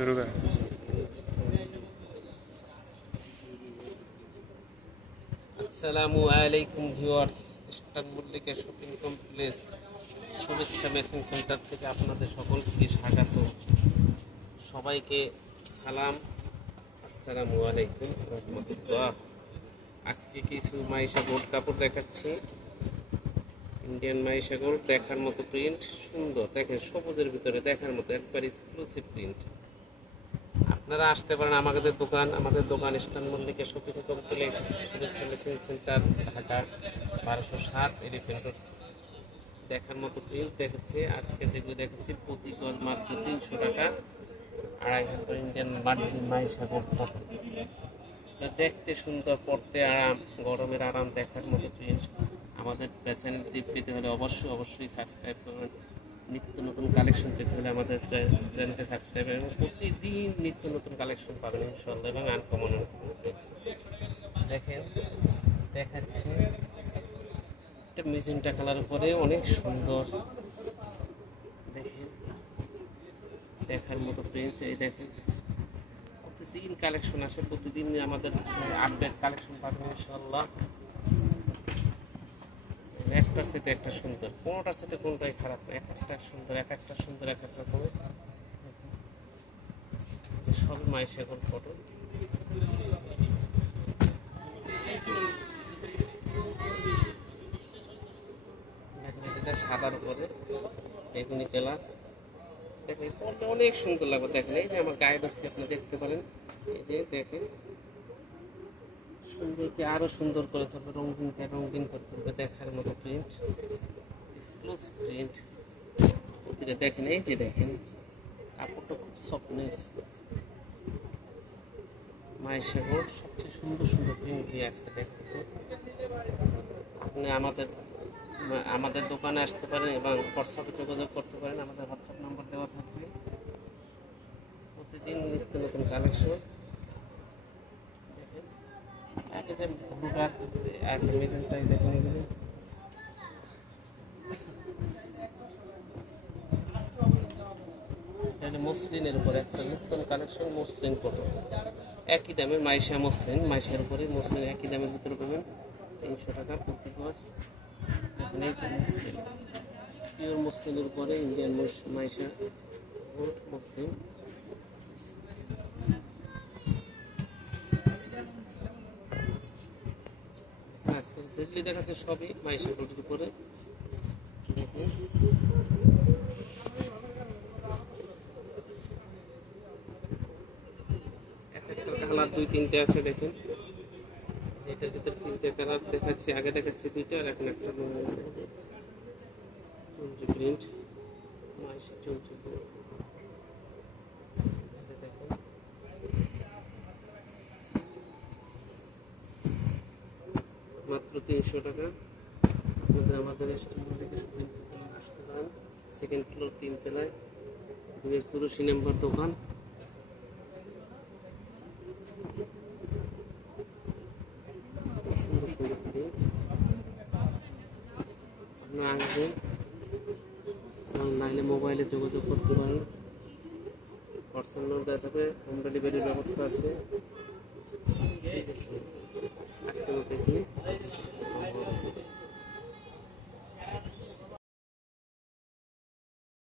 শুরু করেন। আসসালামু আলাইকুম viewers, eastern Mallika shopping complex শুভেচ্ছা মেশিন সেন্টার থেকে আপনাদের সকলকে স্বাগত। সবাইকে সালাম, আসসালামু আলাইকুম রহমতুল্লাহ। আজকে কিছু মাইশা গোল্ড কাপড় দেখাচ্ছি। ইন্ডিয়ান মাইশা গোল্ড, দেখার মতো প্রিন্ট, সুন্দর। দেখেন, সবুজের ভিতরে দেখার মতো একবার এক্সক্লুসিভ প্রিন্ট। আপনারা আসতে পারেন আমাদের দোকান ইস্টার্ন মল্লিকা শপিং কমপ্লেক্স শুভেচ্ছা machine centre, Dhaka 1207 elephant road. দেখার মতো প্রিন্ট দেখাচ্ছে। আজকে যেগুলো দেখাচ্ছি প্রতি গজ মাত্র 300 টাকা, 2.5 হাত Indian margin Maisha gold cotton. দেখতে সুন্দর, পড়তে আরাম, গরমের আরাম, দেখার মতো প্রিন্ট। আমাদের চ্যানেলটি পেতে হলে অবশ্যই সাবস্ক্রাইব করবেন। নিত্য নতুন কালেকশন পেতে হলে আমাদের চ্যানেলকে সাবস্ক্রাইব করবেন। প্রতিদিন নিত্য নতুন কালেকশন পাবেন ইনশাআল্লাহ, এবং আনকমন। দেখেন, দেখাচ্ছি একটা মেজেন্টা কালার উপরে, অনেক সুন্দর। দেখেন, দেখার মতো প্রিন্ট। এই দেখেন, প্রতিদিন কালেকশন আসে, প্রতিদিন আমাদের আপডেট কালেকশন পাবেন ইনশাআল্লাহ। একটার সাথে একটা সুন্দর, কোনোটার সাথে কোনোটাই খারাপ, এক একটা সুন্দর, এক একটা সুন্দর, এক একটা করে সব মাইশা গোল্ড কটন। এটা সাদার উপরে বেগুনি কালার। দেখেন, পরলে অনেক সুন্দর লাগবে। দেখেন, এই যে আমার গায়ে ধরছি, আপনি দেখতে পারেন। এই যে দেখেন, সুন্দরকে আরো সুন্দর করে তুলবে, রঙিন করে তুলবে। দেখার মতো প্রিন্ট, এক্সক্লুসিভ প্রিন্ট প্রতিটা। দেখেন, এই যে দেখেন, কাপড়টা খুব সফটনেস। মাইশা গোল্ড সবচেয়ে সুন্দর প্রিন্ট দিয়ে আজকে দেখাচ্ছে। আপনি আমাদের দোকানে আসতে পারেন এবং হোয়াটসঅ্যাপে যোগাযোগ করতে পারেন। আমাদের হোয়াটসঅ্যাপ নাম্বার দেওয়া থাকবে। প্রতিদিন নিত্য নতুন কালেকশন। দেখেন, আগে যে ব্লুটার আর মেজেন্টাই দেখেন, এগুলো মসলিনের উপরে একটা নতুন কালেকশন, মসলিন কটন। একই দামের মাইশা মসলিন, মাইশার উপরে মসলিন একই দামের ভিতরে পাবেন 300 টাকা প্রতি গজ। এখানে মসলিন, পিওর মসলিনের উপরে ইন্ডিয়ান মাইশা গোল্ড মসলিন। যেগুলি দেখাচ্ছে সবই মাইশা গোল্ডের উপরে। কালার 2-3টে আছে। দেখেন, এটার ভিতরে 3টে কালার দেখাচ্ছি। আগে দেখাচ্ছি 2টা, আর এখন একটা চুনরি প্রিন্ট, মাইশা চুনরি প্রিন্ট। দেখেন, মাত্র 300 টাকা। আপনাদের আমাদের স্টুডিও থেকে শপিং আসতে পারেন। সেকেন্ড ফ্লোর, 3 তলায়, 284 নম্বর দোকান। আপনারা আসবেন, নাইলে মোবাইলে যোগাযোগ করতে পারেন। হোয়াটসঅ্যাপ নাম্বার দেওয়া থাকবে, হোম ডেলিভারির ব্যবস্থা আছে। আজকের মতো এখানে।